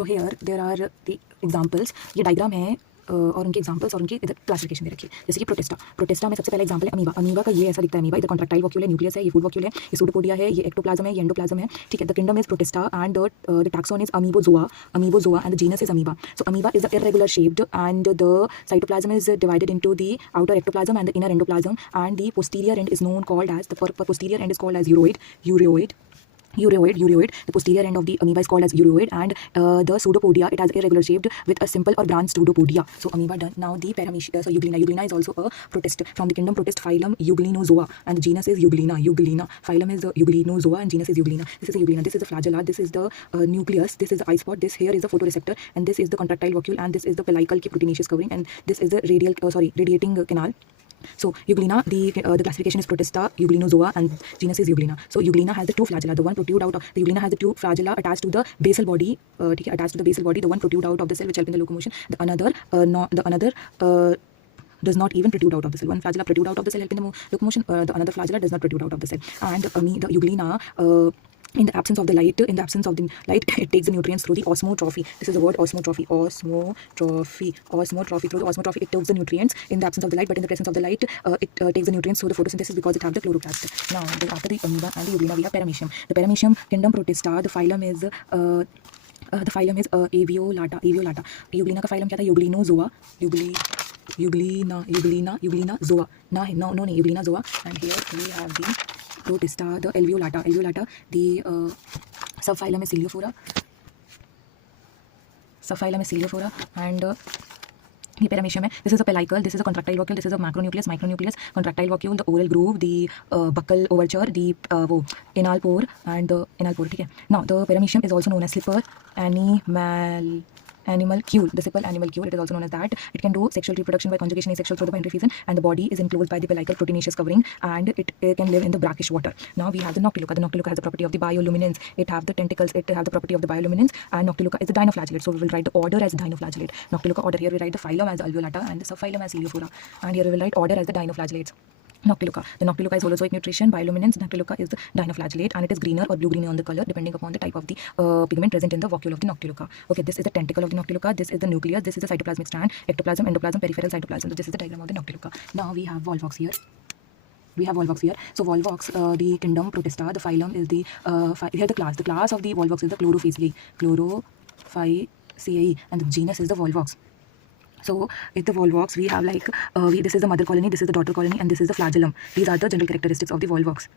So here there are the examples. ये diagram है और उनके एग्जांपल्स और उनकी इधर क्लासिफिकेशन दे रखी है। जैसे कि प्रोटेस्टा में सबसे पहला एग्जांपल है अमीबा। अमीबा का ये ऐसा दिखता है। अमीबा इधर कॉन्ट्रैक्टाइल वॉक्यूल है, न्यूक्लियस है, ये फूड वॉक्यूल है, ये सूडोपोडिया है, ये एक्टोप्लाज्म है, ये एंडोप्लाज्म है। ठीक है। The kingdom is Protista and the taxon is Amoebozoa and the genus is Amoeba. So amoeba is the irregular shaped and the cytoplasm is divided into the outer ectoplasm and the inner endoplasm, and the posterior end is known called as the posterior end is called as ureoid. The posterior end of the amoeba is called as ureoid, and the pseudopodia, it has irregular shaped with a simple or branch pseudopodia. So amoeba done. Now the paramecia, so Euglena is also a protist from the kingdom protist, phylum Euglenozoa, and the genus is Euglena. Phylum is Euglenozoa and genus is Euglena. This is a Euglena. This is the flagella. This is the nucleus. This is the eye spot. This here is the photoreceptor, and this is the contractile vacuole, and this is the pellicle proteinaceous covering, and this is the radiating canal. So Euglena, the classification is Protista, Euglenozoa, and genus is Euglena. So Euglena has the two flagella. The one protrude out of the Euglena has the two flagella attached to the basal body. Attached to the basal body. The one protrude out of the cell which help in the locomotion. The another does not even protrude out of the cell. One flagella protrude out of the cell help in the locomotion. The another flagella does not protrude out of the cell. And the Euglena. In the absence of the light, it takes the nutrients through the osmotrophy. This is the word osmotrophy. Osmotrophy. Through the osmotrophy, it takes the nutrients in the absence of the light, but in the presence of the light, it takes the nutrients through the photosynthesis because it has the chloroplast. Now, after the amoeba and the Euglena, we have paramecium. The paramecium kingdom Protista. The phylum is Aviolata. Euglena का phylum क्या था? Euglenozoa. Euglenozoa. Euglenozoa. And here we have the Protista, the Alveolata. The subphylum is Ciliophora. And ये paramecium है. This is a pellicle. This is a contractile vacuole. This is a macronucleus. Contractile vacuole, the oral groove, the buccal overture, the anal pore, and the anal pore. ठीक है. Now the paramecium is also known as slipper animalcule. The simple animalcule, it is also known as that. It can do sexual reproduction by conjugation asexual through the pentaphysin, and the body is enclosed by the pellicle proteinaceous covering, and it can live in the brackish water. Now we have the Noctiluca. The Noctiluca has the property of the bioluminescence. It have the tentacles. It have the property of the bioluminescence, and Noctiluca is the dinoflagellate. So we will write the order as dinoflagellate. Noctiluca order. Here we write the phylum as Alveolata and the subphylum as Ciliophora, and here we will write order as the dinoflagellates. Noctiluca. The Noctiluca is holozoic nutrition, bioluminescence. Noctiluca is the dinoflagellate, and it is greener or blue-green on the color depending upon the type of the pigment present in the vacuole of the Noctiluca. Okay, this is the tentacle of the Noctiluca. This is the nucleus. This is the cytoplasmic strand, ectoplasm, endoplasm, peripheral cytoplasm. So this is the diagram of the Noctiluca. Now we have Volvox here. So Volvox, the kingdom Protista. The phylum is the here the class. The class of the Volvox is the Chlorophyceae, and the genus is the Volvox. So in the Volvox, we have this is the mother colony, this is the daughter colony, and this is the flagellum. These are the general characteristics of the Volvox.